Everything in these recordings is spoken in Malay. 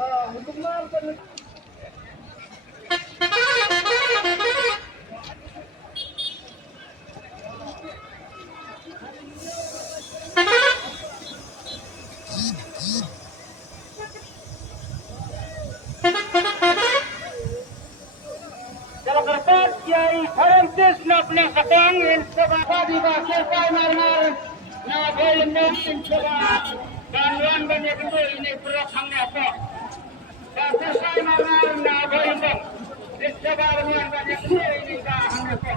Dalam kertas Kiai Faransis nak menyaksikan insya di bahasa Marmar na boleh insya bantuan banyak itu ini berlangsung apa? Bahasa Marmar na boleh insya bantuan banyak itu ini berlangsung apa?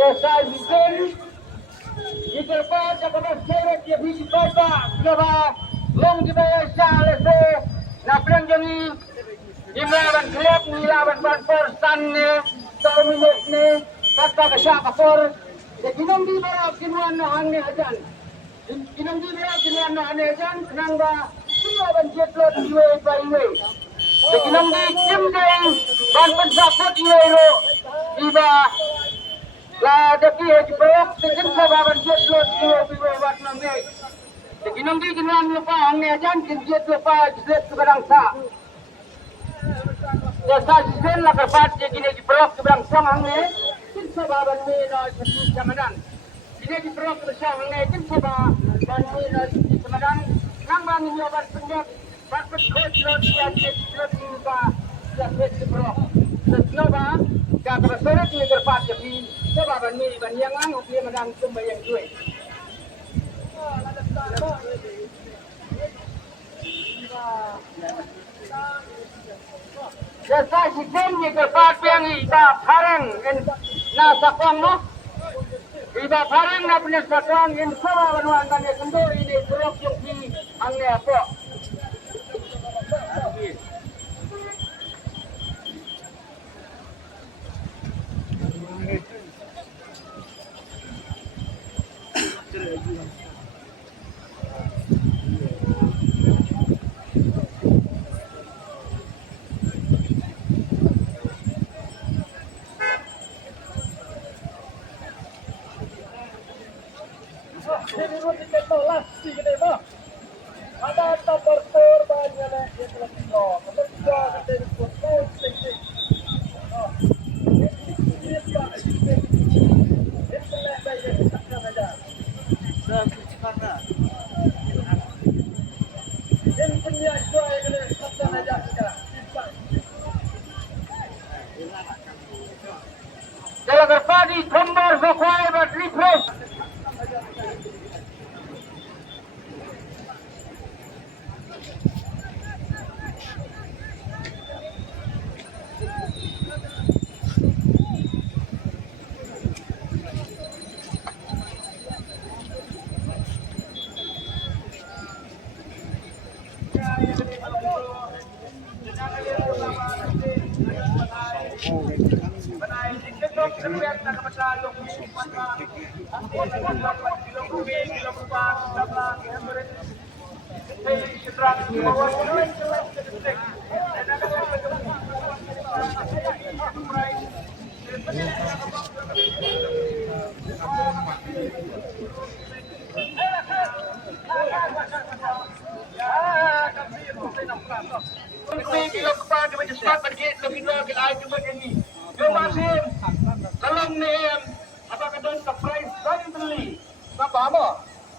Desa Zikin, diterpat kepada seret yang biji bapa, sebab long jibaya salese, naplang jani, imlawan kelap, imlawan banpor, sanne, taumilekne, kata kesya kapor, kinong di barab kinuan na hangne ajan, kinong di barab kinuan na hangne ajan, kenang ba, sinawan jetlot iwe pa iwe, kinong di kim kay banpon sapot iwe ro, iba. La daki haji bayak tekin sababan jet lot biwa wat nange. Tekinong di kinuan lupa hangne ajan kin jet lupa jet kebarang sa. Desa sisen la kerpat je kini di blok kebarang sa hangne kin sababan me na jet samadan. Kini di blok kebarang hangne kin sababan me na jet samadan. Nang bang nyoban penyak bakut kot lot ya jet lot ba ya jet blok. Setnoba ka keraseret ni kerpat je sebab ni banyak orang dia menang sembahyang duit. Desa Sisin ni kerpat yang iba parang na sakwang no. Iba parang na punya sakwang in sawa banuan kami sendo ini buruk yung di angge apa. Jalan padi kembar sesuai buat refresh.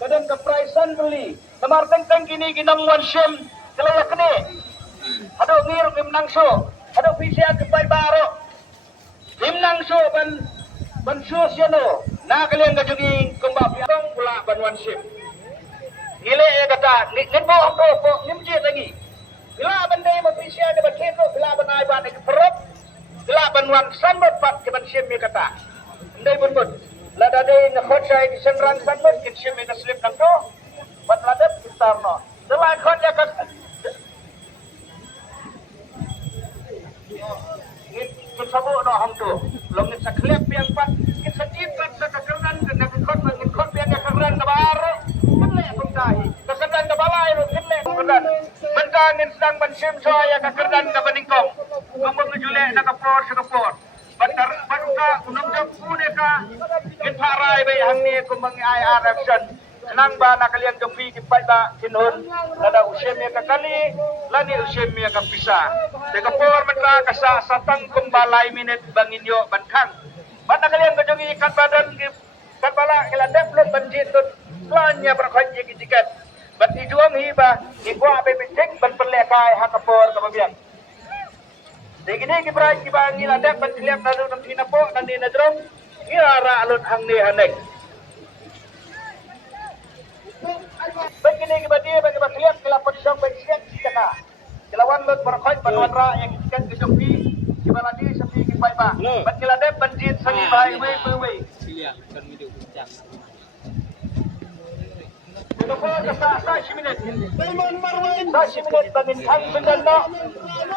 Kadang kepraisan beli, temar tengkeng kini ginam wansyem kelayak ni. Aduh ngir kimnang so, aduh visia kepai baro. Kimnang so ban sosiano, na kalian kajungi kembap yang pula ban wansyem. Gile ya kata ngepo po nimjit lagi. Bila bandai manusia ada berkait bila bandai bandai perut. Bila banwan sanbat pat ke manusia kata. Bandai bunbun. Lada dai nakhot saya di senrang sanbat ke manusia mereka slip nang tu. Pat ladat tarno. Setelah khot ya kat. Kita sabuk no hang tu. Longit saklep yang pat kita ciprat sakakeran dan khot yang kakeran kabar. Kene pengdahi. Kakeran kabalai lo kene kakeran. Mentangin sedang bensim soaya kakeran kabaningkong. Ngomong ngejulek nak kapor sekapor. Bantar baruka unang jampu neka. Ngeparai bay hang ni kumang IR action. Senang ba na kalian jampi kipai ba kinhun. Lada usia mi kakali. Lani usia mi kapisa. Dekapor mentra kasa satang kumbalai minit banginyo bankang. Bana kalian kejongi ikat badan kat bala keladap lo banjit tu. Lanya berkhonji kijikat. Bati juang hiba. Ikwa abe bitik ban perlekai hakapor kababiang. Degini kibrai kibangi ladap ban kiliap nadu nam tinapo nandi nadrom. Iara alun hang ni haneng. Begini kibadi bagi bakliap kelapa disang bagi siap sikana. Kelawan lot berkhonj banwan ra yang kijikat kejompi. Kibaladi sepi kipai ba. Ban kiladap banjit sangi bahai wei. Silia kan video bincang. Sashi minit bangin kang sundan no.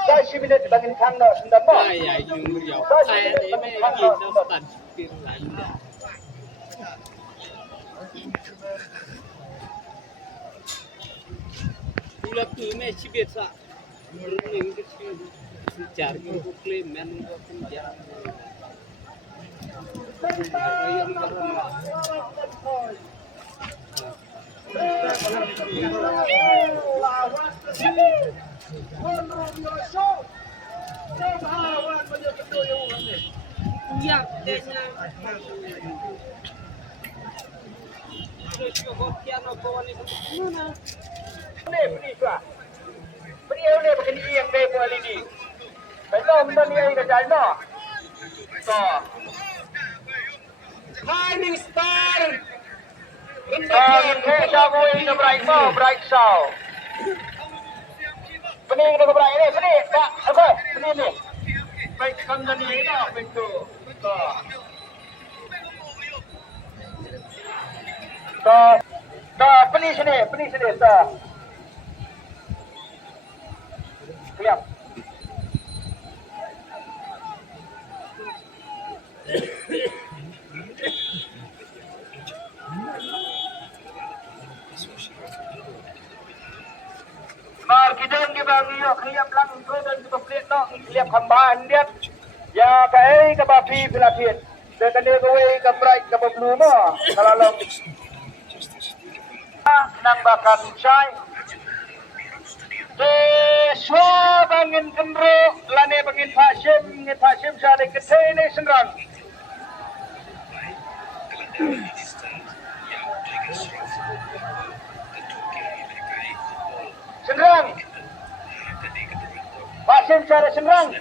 Sashi minit bangin kang no sundan no. Ay, yung muriyaw. Ay, may gito tan. Ulat tu may sibet sa. Murning kasi jar ko claim man ko jar. Shining Star. Bright Sound. Pening nak bright ni, pening tak? Apa? Pening ni. Baik kamdan ni dah pintu. Pening sini, Siap. Markidon di bagi yo kliap lang dan kita plate no kliap hambahan dia ya kai ka bapi pilapit de kane gowe ka bright ka blue mo kalalong nang bakan cai de swa bangin kendro lane bangin pasim sa de ketene senrang Senrang. Pasim cara senrang.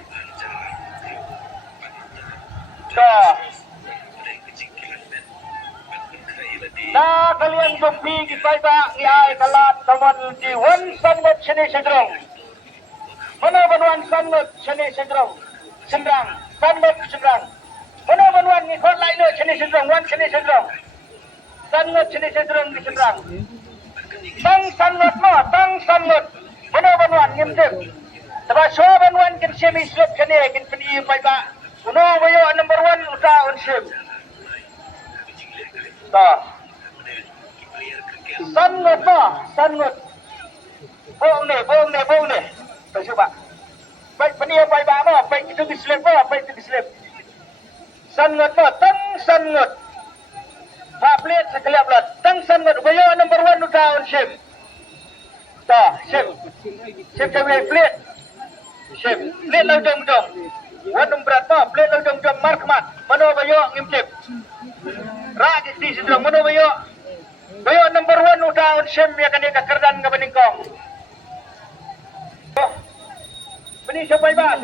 Nah kalian jumpi kita ngai kalat kawan di wan sangat seni senrang. Mana banuan sangat seni senrang. Senrang. Mana banuan ngikut lain seni senrang. Wan seni senrang. Sangat seni senrang di senrang. Tang sangat. Mana banuan ngimdem. Sebab semua banuan kin semi slop kene kin peni pai ba. Uno bayo number 1 uta unsim. Sangat. Bong ne. Coba. Baik peni pai ba mo, baik itu di slip. Sangat. Pak plate sekaliap lot. Tang sangat bayo number 1 uta unsim. Sim cewek plate. Plate lau jom. Wadum berat no, plate lau jom markmat. Mano bayo ngimtip. Ra di sedang mano bayo. Bayo number 1 udah on sim ya kan dia kerdan ka beningkong. Peni siapa iba?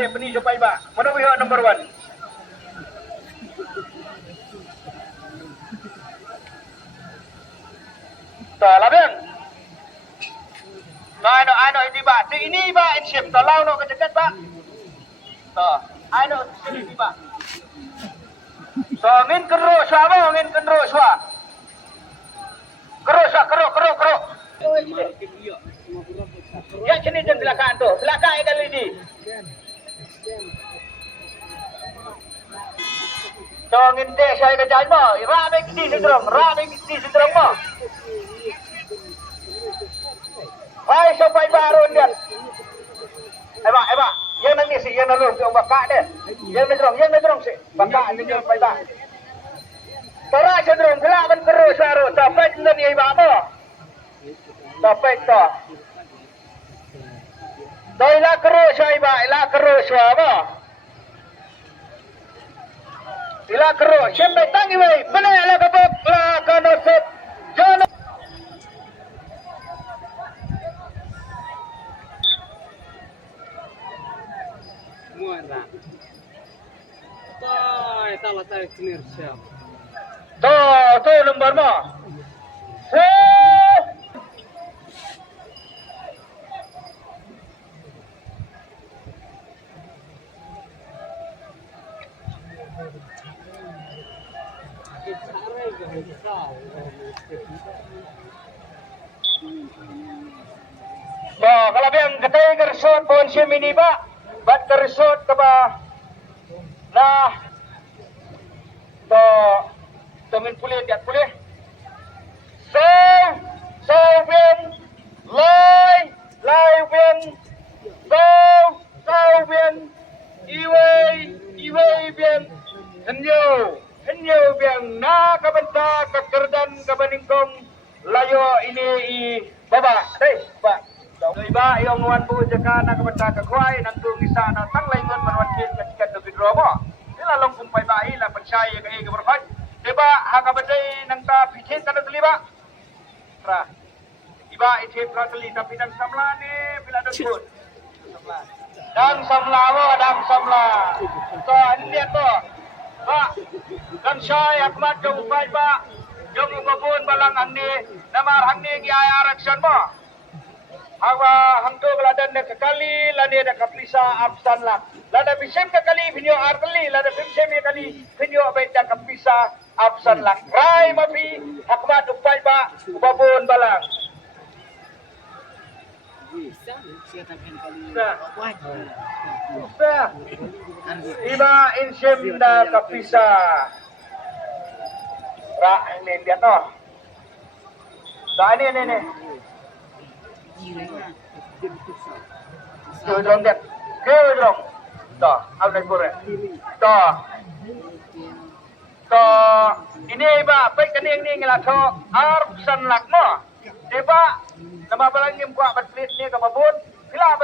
Mano bayo number 1. Labeng. ano hindi ba? Di ini ba in ship to law no kadekat ba? To, ano hindi ba? So ngin kero siya mo, ngin kero siya. Kero siya, kero. Ya sini dan belakang tu. Belakang ikan lidi. So nginte siya kerjaan mo. Ramai di sidrong mo. Hai sampai baru dia. Eba. Yang nang ni si yang nalung si bakak dia. Yang nadrong si bakak ni dia pai ba. Tara sidrong gelak ban terus baru. Sampai ni iba mo. Sampai to. Doi la terus iba, la terus mo. Ila terus. Sampai tangi wei. Benar la kabok la kanosep. Jono Muara. Tay, salah saya clear siap. tu nombor mo. Kalau yang katay keresot pun siya miniba, bat keresot ka ba na to min pulih diat pulih. So win lai win so win iway win henyo biang na kabanta kakerdan kabaningkong layo ini I baba deh ba. Iba yung wan po jaka na kabanta kakwai nandung isa na tanglayngon manwan kin katikan do bidro mo. Sila long kung paibai la pansay ka ay gabarfay. Diba hakabaday nang ta pichit ka na tuliba. Tra. Iba ichit ka tuli tapi nang samla ni pila do pun. Dang samla mo, dang samla. So lihat mo. Ba. Dan syai akmat jong upay ba. Jong ubabun balang ang ni namar ang ni giaya action mo. Hawa hangto ladan na kakali lani na kapisa absan lang. Lada bisem kakali pinyo arkali lada bisem kakali pinyo abay na kapisa absan lang. Rai mapi hakmat upay ba ubabon balang. Iba insem na kapisa. Ra ini dia no. Sa ini. Jodong dek, jodong. Toh,เอาได้pure. Toh, ini iba, baik kening ni ngelat so, arsan lak mo. Iba, nama balangim kuat batlit ni kababun, sila